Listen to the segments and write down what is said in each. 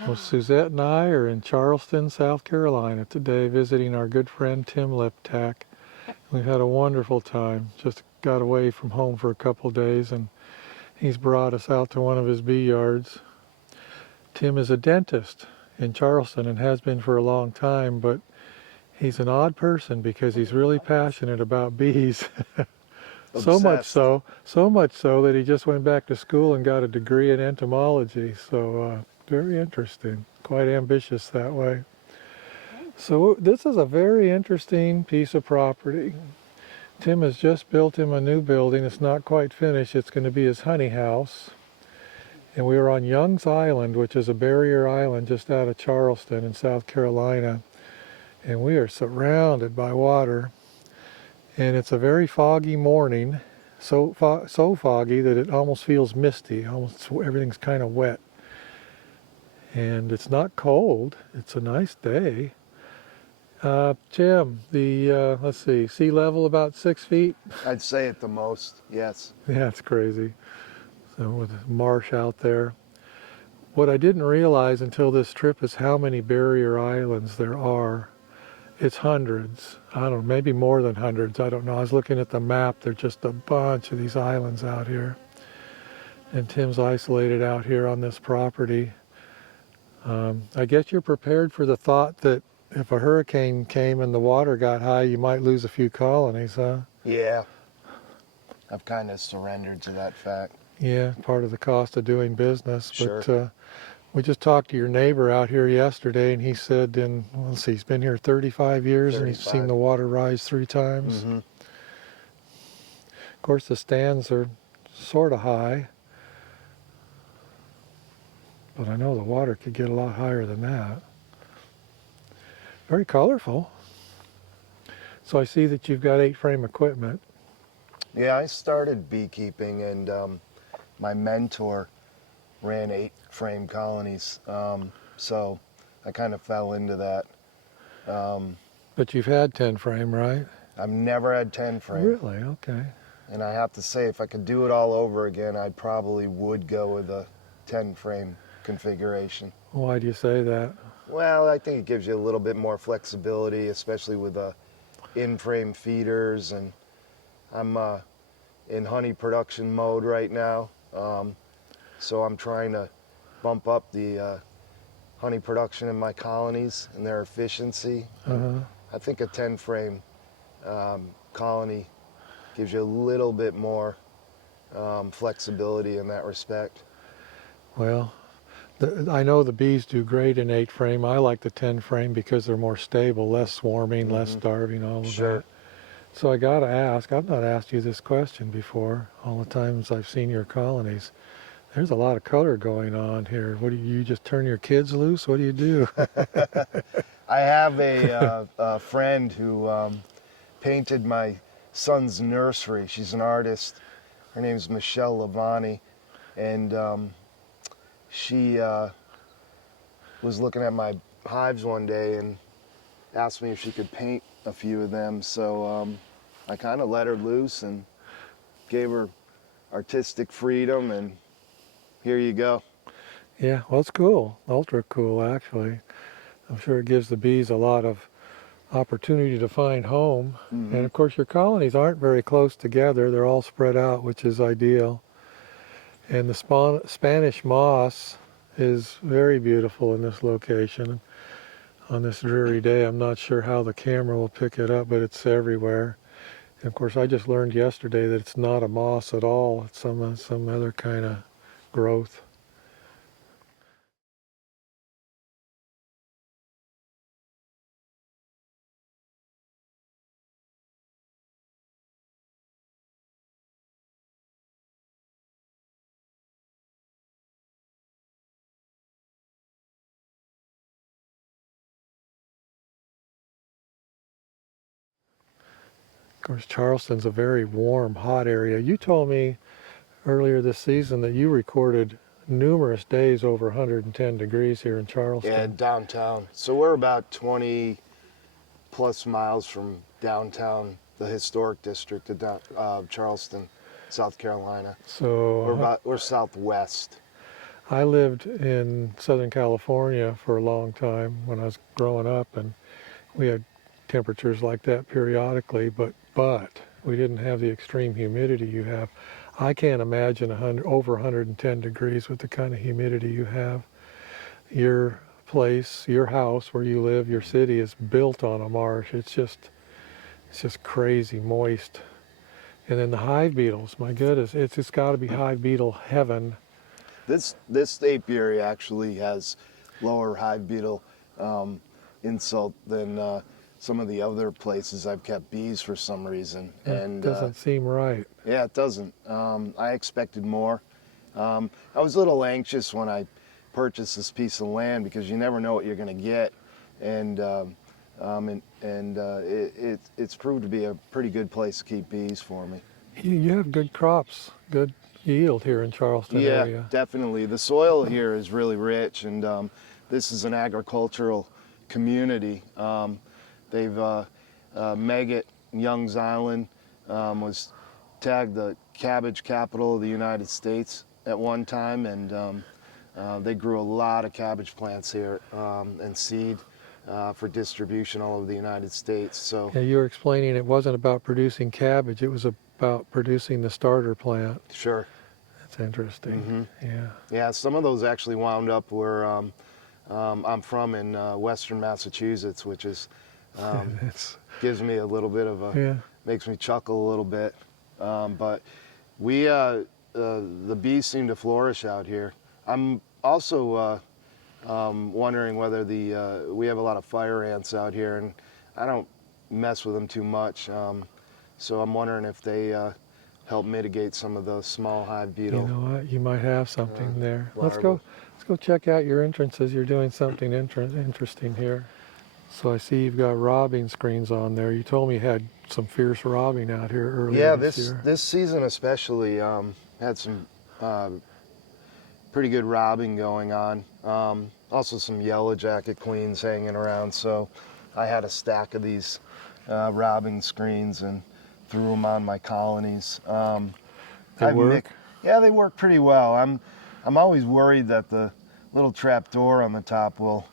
Well, Suzette and I are in Charleston, South Carolina today visiting our good friend Tim Liptak. We've had a wonderful time. Just got away from home for a couple days and he's brought us out to one of his bee yards. Tim is a dentist in Charleston and has been for a long time, but he's an odd person because he's really passionate about bees. Obsessed. So much so that he just went back to school and got a degree in entomology. So very interesting, quite ambitious that way. So this is a very interesting piece of property. Tim has just built him a new building. It's not quite finished. It's going to be his honey house. And we are on Young's Island, which is a barrier island just out of Charleston in South Carolina. And we are surrounded by water. And it's a very foggy morning, so foggy that it almost feels misty. Almost everything's kind of wet. And it's not cold. It's a nice day. Jim, let's see, sea level about 6 feet? I'd say at the most, yes. Yeah, it's crazy. So with a marsh out there. What I didn't realize until this trip is how many barrier islands there are. It's hundreds. I don't know, maybe more than hundreds. I don't know. I was looking at the map. There's just a bunch of these islands out here. And Tim's isolated out here on this property. I guess you're prepared for the thought that if a hurricane came and the water got high, you might lose a few colonies, huh? Yeah. I've kind of surrendered to that fact. Yeah, part of the cost of doing business. Sure. But we just talked to your neighbor out here yesterday, and he said let's see, he's been here 35 years, 35. And he's seen the water rise 3 times. Mm-hmm. Of course, the stands are sort of high, but I know the water could get a lot higher than that. Very colorful. So I see that you've got 8-frame equipment. Yeah, I started beekeeping, and my mentor ran 8-frame colonies, so I kind of fell into that. But you've had 10-frame, right? I've never had 10-frame. Really? Okay. And I have to say, if I could do it all over again, I probably would go with a 10-frame configuration. Why do you say that? Well, I think it gives you a little bit more flexibility, especially with the in-frame feeders, and I'm in honey production mode right now, so I'm trying to bump up the honey production in my colonies and their efficiency. I think a 10-frame colony gives you a little bit more flexibility in that respect. Well, I know the bees do great in 8-frame. I like the 10-frame because they're more stable, less swarming, less starving, all of that. So I got to ask, I've not asked you this question before, all the times I've seen your colonies. There's a lot of color going on here. What do you just turn your kids loose? What do you do? I have a friend who painted my son's nursery. She's an artist. Her name is Michelle Lavani, and she was looking at my hives one day and asked me if she could paint a few of them. So I kind of let her loose and gave her artistic freedom, and here you go. Yeah, well, it's cool. Ultra cool, actually. I'm sure it gives the bees a lot of opportunity to find home. And of course, your colonies aren't very close together. They're all spread out, which is ideal. And the Spanish moss is very beautiful in this location. On this dreary day, I'm not sure how the camera will pick it up, but it's everywhere. And of course, I just learned yesterday that it's not a moss at all. It's some other kind of growth. Of course, Charleston's a very warm, hot area. You told me earlier this season that you recorded numerous days over 110 degrees here in Charleston. Yeah, downtown. So we're about 20 plus miles from downtown, the historic district of Charleston, South Carolina. So We're southwest. I lived in Southern California for a long time when I was growing up, and we had temperatures like that periodically, but we didn't have the extreme humidity you have. I can't imagine over 110 degrees with the kind of humidity you have. Your place, your house where you live, your city is built on a marsh. It's just crazy moist. And then the hive beetles, my goodness, it's got to be hive beetle heaven. This apiary actually has lower hive beetle insult than some of the other places I've kept bees for some reason. It doesn't seem right. Yeah, it doesn't. I expected more. I was a little anxious when I purchased this piece of land because you never know what you're going to get, and it's proved to be a pretty good place to keep bees for me. You have good crops, good yield here in Charleston area. Yeah, definitely. The soil here is really rich, and this is an agricultural community. Maggot, Young's Island, was tagged the cabbage capital of the United States at one time, and they grew a lot of cabbage plants here and seed for distribution all over the United States. So Yeah, you were explaining it wasn't about producing cabbage, it was about producing the starter plant. sure. That's interesting. Yeah. Yeah, some of those actually wound up where I'm from in western Massachusetts, which is It's, gives me a little bit of a yeah. makes me chuckle a little bit. But we the bees seem to flourish out here. I'm also wondering whether we have a lot of fire ants out here, and I don't mess with them too much. So I'm wondering if they help mitigate some of the small hive beetle. You know what? You might have something there. Let's larvae. go check out your entrances. You're doing something interesting here. So I see you've got robbing screens on there. You told me you had some fierce robbing out here earlier Yeah, this year. this season especially had some pretty good robbing going on. Also some yellow jacket queens hanging around. So I had a stack of these robbing screens and threw them on my colonies. They work? Yeah, they work pretty well. I'm always worried that the little trap door on the top will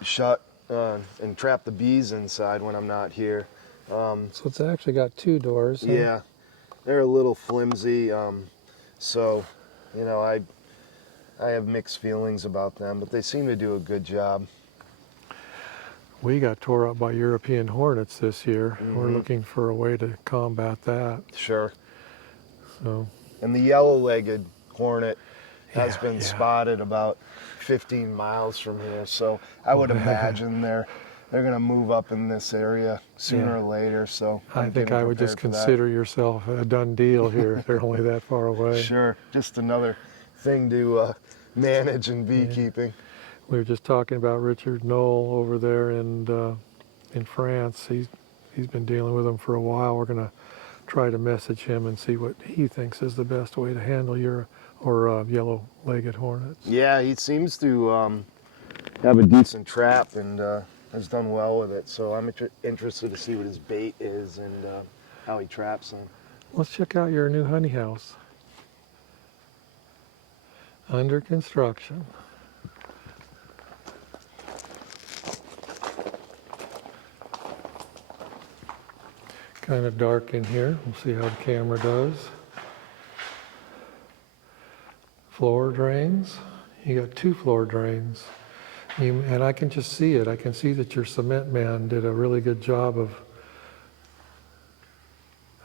shut and trap the bees inside when I'm not here. So it's actually got two doors. Huh? Yeah, they're a little flimsy, so you know I have mixed feelings about them, but they seem to do a good job. We got tore up by European hornets this year. We're looking for a way to combat that. Sure. So And the yellow-legged hornet has Yeah, been yeah. spotted about 15 miles from here, so I would imagine they're going to move up in this area sooner or later. So I I'm think getting I would just prepared for that. consider yourself a done deal here if they're only that far away. Sure, just another thing to manage in beekeeping. We were just talking about Richard Knoll over there in France. He's been dealing with them for a while. We're going to try to message him and see what he thinks is the best way to handle your yellow-legged hornets. Yeah, he seems to have a decent trap and has done well with it. So I'm interested to see what his bait is and how he traps them. Let's check out your new honey house. Under construction. Kind of dark in here. We'll see how the camera does. Floor drains. You got 2 floor drains. And I can just see it. I can see that your cement man did a really good job of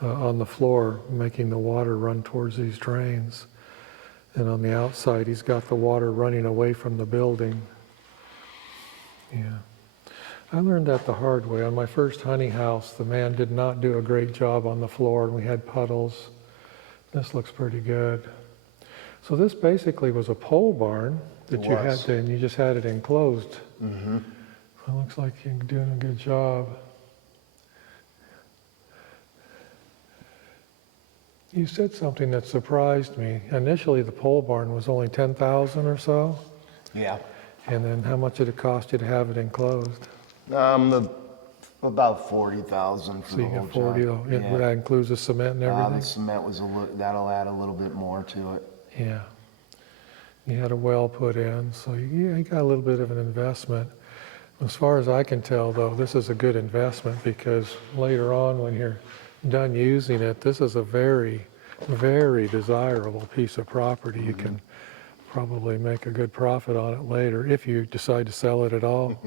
on the floor making the water run towards these drains. And on the outside, he's got the water running away from the building. Yeah. I learned that the hard way. On my first honey house, the man did not do a great job on the floor, and we had puddles. This looks pretty good. So this basically was a pole barn that you had to, and you just had it enclosed. Mm-hmm. It looks like you're doing a good job. You said something that surprised me. Initially, the pole barn was only $10,000 or so. Yeah. And then how much did it cost you to have it enclosed? About 40,000 for So the you whole got 40. job. Yeah. That includes the cement and everything. The cement was that'll add a little bit more to it. Yeah. You had a well put in, so you got a little bit of an investment. As far as I can tell, though, this is a good investment because later on when you're done using it, this is a very, very desirable piece of property. You can probably make a good profit on it later if you decide to sell it at all.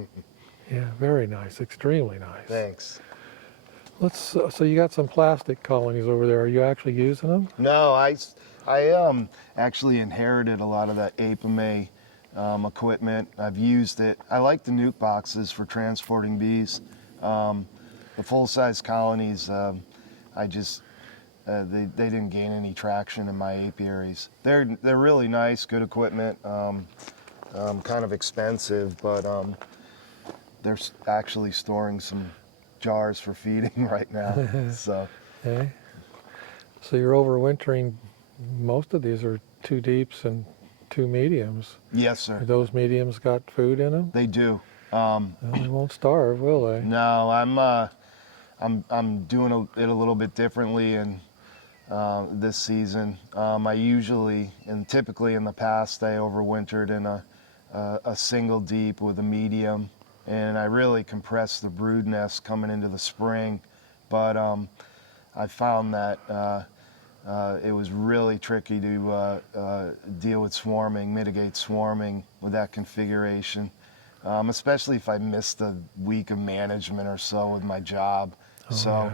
Yeah, very nice, extremely nice. Thanks. So you got some plastic colonies over there. Are you actually using them? No, I actually inherited a lot of that Apame equipment. I've used it. I like the nuke boxes for transporting bees. The full-size colonies, I just they didn't gain any traction in my apiaries. They're really nice, good equipment. Kind of expensive, but they're actually storing some jars for feeding right now. So. Okay. So you're overwintering. Most of these are 2 deeps and 2 mediums. Yes, sir. Those mediums got food in them? They do. Well, they won't starve, will they? No, I'm doing it a little bit differently in this season. I usually and typically in the past I overwintered in a single deep with a medium, and I really compressed the brood nest coming into the spring. But I found that it was really tricky to deal with swarming, mitigate swarming with that configuration, especially if I missed a week of management or so with my job. So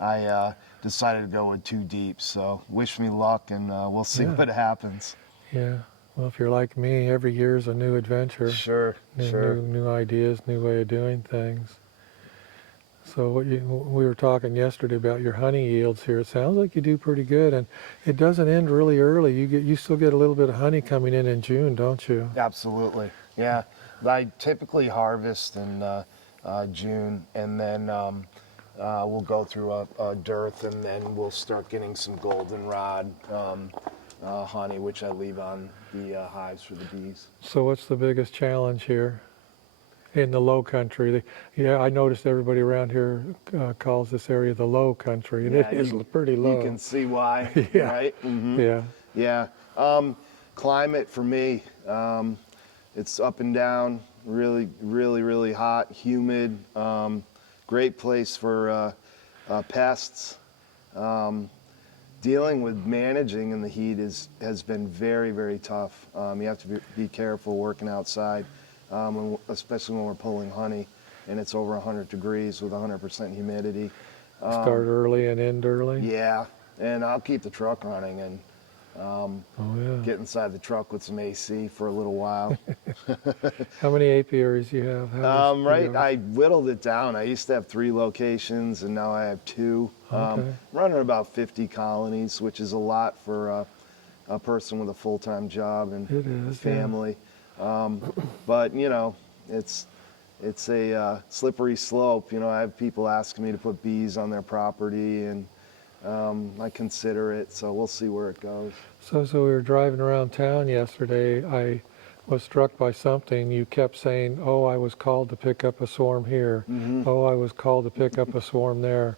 I decided to go with 2 deeps. So wish me luck, and we'll see what happens. Yeah. Well, if you're like me, every year's a new adventure. Sure, New ideas, new way of doing things. So we were talking yesterday about your honey yields here. It sounds like you do pretty good, and it doesn't end really early. You still get a little bit of honey coming in June, don't you? Absolutely. Yeah. I typically harvest in June, and then we'll go through a dearth, and then we'll start getting some goldenrod honey, which I leave on the hives for the bees. So what's the biggest challenge here in the low country? Yeah, I noticed everybody around here calls this area the low country, and Yeah, it is pretty low. You can see why, Yeah. right? Mm-hmm. Yeah. Yeah. Climate for me, it's up and down, really, really, really hot, humid, great place for pests. Dealing with managing in the heat has been very, very tough. You have to be careful working outside, especially when we're pulling honey and it's over 100 degrees with 100% humidity. Start early and end early? Yeah, and I'll keep the truck running and get Oh, inside the truck with some AC for a little while. How many apiaries do you have? Right, I whittled it down. I used to have 3 locations, and now I have 2. Okay. Running about 50 colonies, which is a lot for a person with a full-time job and It is, family. But you know, it's a slippery slope. You know, I have people asking me to put bees on their property, and I consider it. So we'll see where it goes. So we were driving around town yesterday. I was struck by something. You kept saying, "Oh, I was called to pick up a swarm here. Oh, I was called to pick up a swarm there,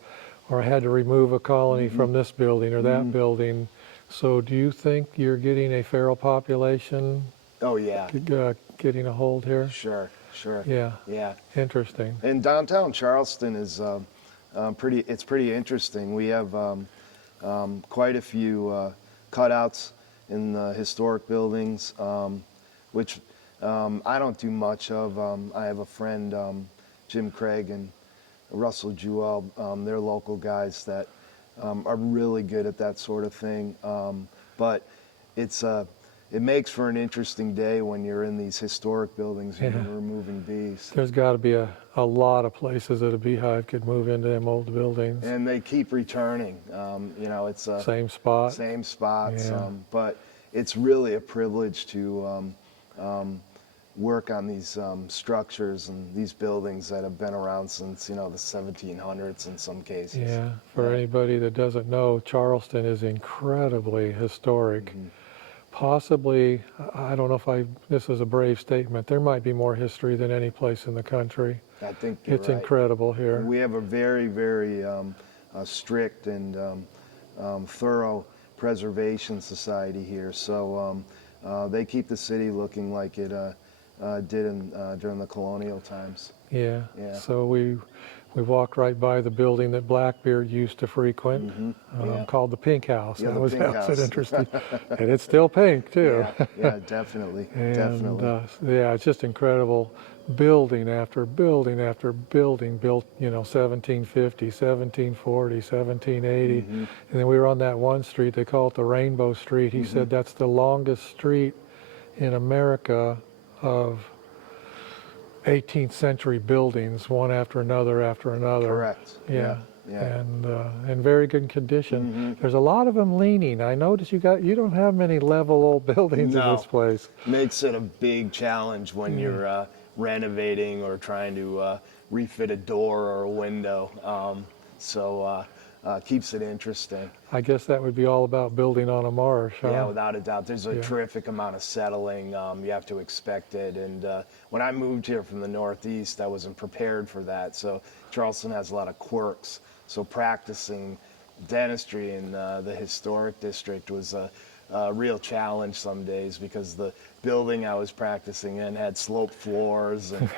or I had to remove a colony from this building or that building." So do you think you're getting a feral population Oh yeah, getting a hold here? sure. Yeah, Yeah. interesting. And downtown Charleston is it's pretty interesting. We have quite a few cutouts in the historic buildings, which I don't do much of. I have a friend, Jim Craig and Russell Jewell. They're local guys that are really good at that sort of thing. But it makes for an interesting day when you're in these historic buildings and you're removing bees. There's got to be a lot of places that a beehive could move into them old buildings. And they keep returning. You know, it's a Same spot. same spots. Yeah. But it's really a privilege to work on these structures and these buildings that have been around since, you know, the 1700s in some cases. Yeah, for anybody that doesn't know, Charleston is incredibly historic. Possibly, I don't know if this is a brave statement, there might be more history than any place in the country. I think you're It's right. incredible here. We have a very, very strict and thorough preservation society here. So they keep the city looking like it did during the colonial times. Yeah. Yeah. So we walked right by the building that Blackbeard used to frequent, Yeah. called the Pink House. Yeah, That the was Pink that House. interesting, and it's still pink too. Yeah, yeah, definitely, And definitely. yeah, it's just incredible. Building after building after building built, 1750, 1740, 1780. And then we were on that one street, they call it the Rainbow Street. He said that's the longest street in America of 18th century buildings, one after another after another. Correct. Yeah. Yeah. And in very good condition. There's a lot of them leaning. I noticed you don't have many level old buildings in No. this place. Makes it a big challenge when you're renovating or trying to refit a door or a window. Keeps it interesting. I guess that would be all about building on a marsh, huh? Yeah, without a doubt. There's a Yeah. terrific amount of settling. You have to expect it. And when I moved here from the Northeast, I wasn't prepared for that. So Charleston has a lot of quirks. So practicing dentistry in the historic district was a real challenge some days because the building I was practicing in had sloped floors, and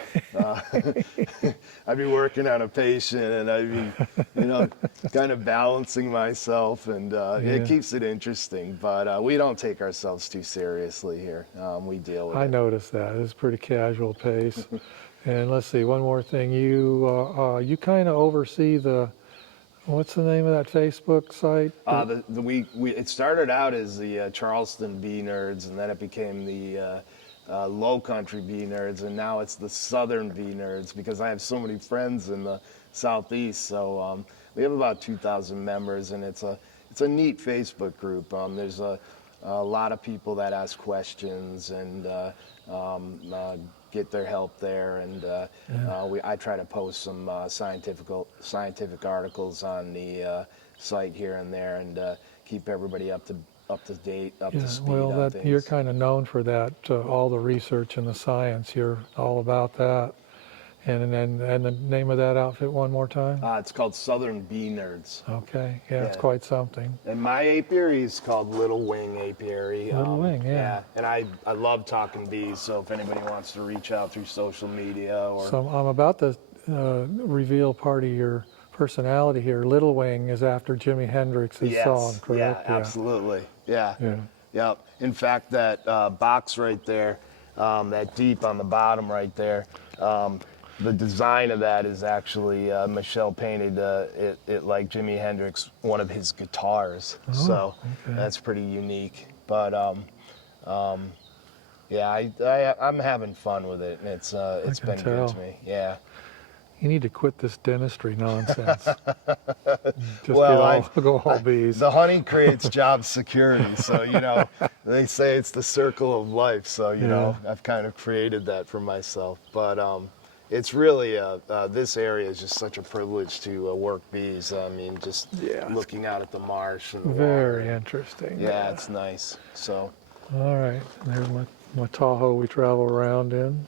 I'd be working on a patient and I'd be, kind of balancing myself, and it keeps it interesting. But we don't take ourselves too seriously here. We deal with it. I noticed that. It's a pretty casual pace. And let's see, one more thing. You kind of oversee what's the name of that Facebook site? It started out as the Charleston Bee Nerds, and then it became the Low Country Bee Nerds, and now it's the Southern Bee Nerds because I have so many friends in the Southeast. So we have about 2,000 members, and it's a neat Facebook group. There's a lot of people that ask questions and get their help there, and I try to post some scientific articles on the site here and there, and keep everybody up to date, up to speed on things. You're kind of known for that. All the research and the science, you're all about that. And the name of that outfit one more time? It's called Southern Bee Nerds. Okay, yeah, it's Yeah. quite something. And my apiary is called Little Wing Apiary. Little Wing, yeah. And I love talking bees, so if anybody wants to reach out through social media or... So I'm about to reveal part of your personality here. Little Wing is after Jimi Hendrix's song, correct? Yeah, absolutely. Yeah. Yeah. Yeah. In fact, that box right there, that deep on the bottom right there, the design of that is actually Michelle painted it like Jimi Hendrix, one of his guitars. So that's pretty unique. But yeah, I'm having fun with it, and it's been good to me. Yeah. You need to quit this dentistry nonsense. Just go all bees. The honey creates job security, so they say it's the circle of life. So I've kind of created that for myself. But it's really this area is just such a privilege to work bees. I mean, just looking out at the marsh and the Very water. interesting. Yeah, it's nice. So. All right, there's my Tahoe we travel around in.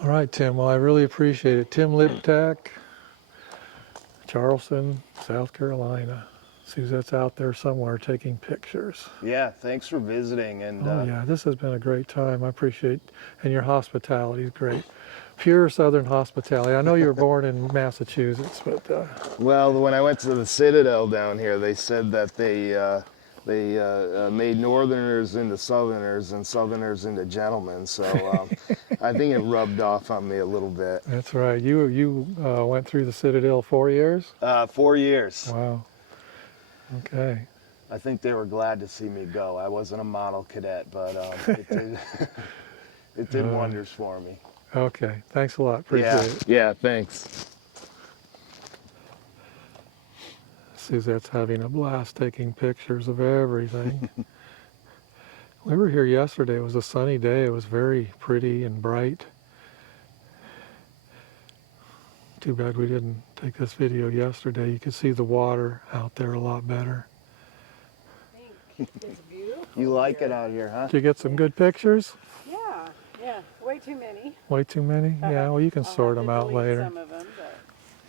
All right, Tim, well, I really appreciate it. Tim Liptak, Charleston, South Carolina. Suzette's out there somewhere taking pictures. Yeah, thanks for visiting. And yeah, this has been a great time. I appreciate, and your hospitality is great. Pure Southern hospitality. I know you were born in Massachusetts, but... Well, when I went to the Citadel down here, they said that they made Northerners into Southerners and Southerners into gentlemen. So I think it rubbed off on me a little bit. That's right. You went through the Citadel 4 years? 4 years. Wow. Okay. I think they were glad to see me go. I wasn't a model cadet, but it did wonders for me. Okay. Thanks a lot. Appreciate it. Yeah, thanks. Suzette's having a blast taking pictures of everything. We were here yesterday. It was a sunny day. It was very pretty and bright. Too bad we didn't take this video yesterday. You could see the water out there a lot better. It's beautiful. You like it out here, huh? Did you get some good pictures? Yeah, way too many. Way too many? Yeah, well, you can I'll sort have them to out delete later. Some of them, but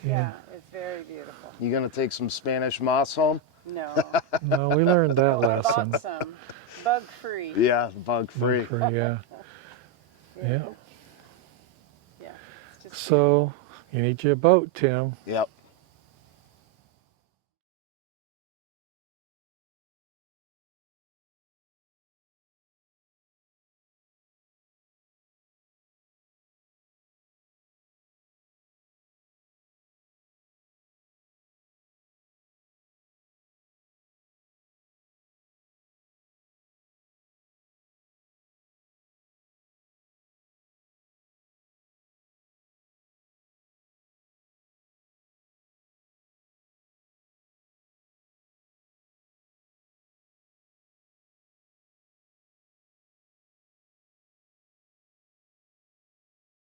yeah, it's very beautiful. You gonna take some Spanish moss home? No, No, we learned that I bought lesson. some. bug free. Yeah, bug free. Bug free, yeah. Yeah. Yeah. It's just So you need you a boat, Tim. Yep.